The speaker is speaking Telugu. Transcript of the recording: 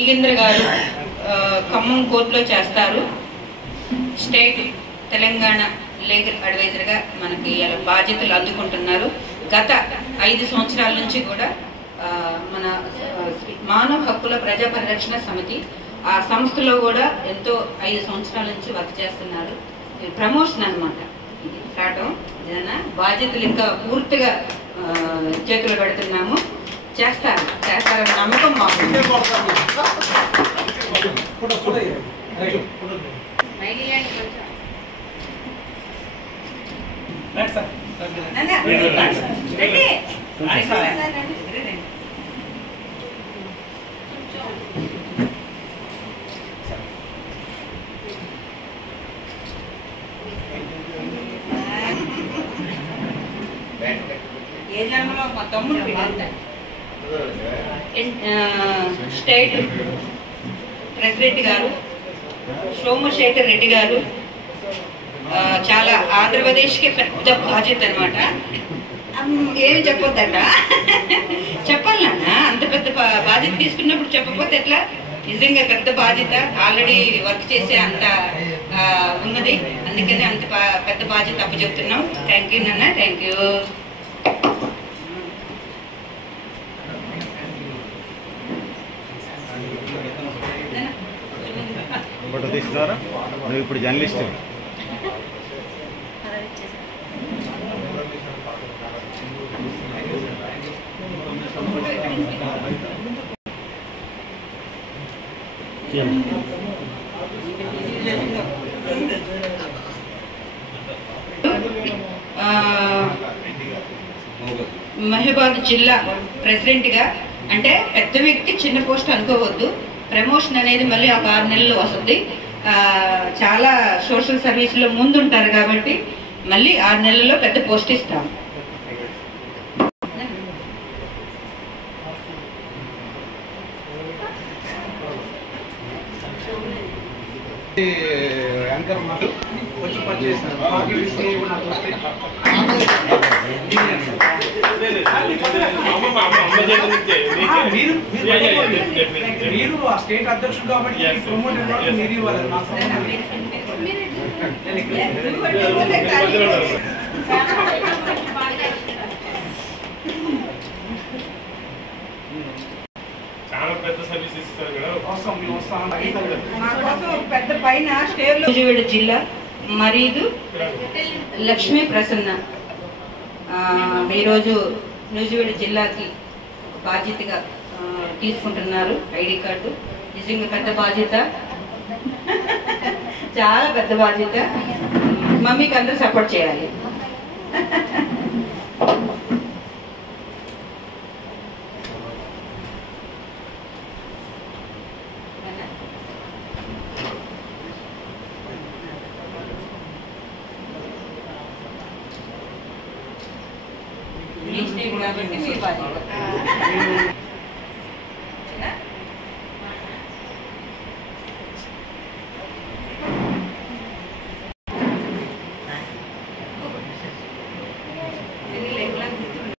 టిగేంద్ర గారు ఖమ్మం కోర్టులో చేస్తారు. స్టేట్ తెలంగాణ లీగల్ అడ్వైజర్గా మనకి బాధ్యతలు అందుకుంటున్నారు. గత 5 సంవత్సరాల నుంచి కూడా మన మానవ హక్కుల ప్రజా పరిరక్షణ సమితి ఆ సంస్థలో కూడా ఎంతో 5 సంవత్సరాల నుంచి వర్క్ చేస్తున్నారు. ప్రమోషన్ అనమాట. ఇది కావటం ఏదైనా బాధ్యతలు ఇంకా పూర్తిగా చేతులు పెడుతున్నాము. చేస్తారని నమ్మకం మాకు. ఏ జన్మలో మా తమ్ముడు స్టేట్ ప్రెసిడెంట్ గారు సోమశేఖర్ రెడ్డి గారు చాలా ఆంధ్రప్రదేశ్కి పెద్ద బాధ్యత అనమాట. ఏమి చెప్పొద్దట, చెప్పాలన్న అంత పెద్ద బాధ్యత తీసుకున్నప్పుడు చెప్పకపోతే ఎట్లా? నిజంగా పెద్ద బాధ్యత, ఆల్రెడీ వర్క్ చేసే అంత ఉన్నది, అందుకని అంత పెద్ద బాధ్యత అప్పచెప్తున్నాం. థ్యాంక్ యూ నాన్న, థ్యాంక్ యూ. నువ్వు ఇప్పుడు జర్నలిస్ట్. మహబూబాద్ జిల్లా ప్రెసిడెంట్ గా అంటే పెద్ద వ్యక్తి, చిన్న పోస్ట్ అనుకోవద్దు. ప్రమోషన్ అనేది మళ్ళీ ఒక 6 నెలలు వస్తుంది. చాలా సోషల్ సర్వీస్ లో ముందుంటారు కాబట్టి మళ్ళీ 6 నెలల్లో పెద్ద పోస్ట్ ఇస్తాం. మీరు ఆ స్టేట్ అధ్యక్షుడు కాబట్టి ప్రమోట్ మీరు ఇవ్వాలి. చాలా పెద్ద సర్వీస్ ఇస్తారు కదా. పెద్ద పైన నూజివీడు జిల్లా మరీదు లక్ష్మీ ప్రసన్న ఈరోజు నూజివీడు జిల్లాకి బాధ్యతగా తీసుకుంటున్నారు. ఐడి కార్డు నిజంగా పెద్ద బాధ్యత, చాలా పెద్ద బాధ్యత. మమ్మీకి అందరూ సపోర్ట్ చేయాలి. కాబట్టి మీ బాధ్యత.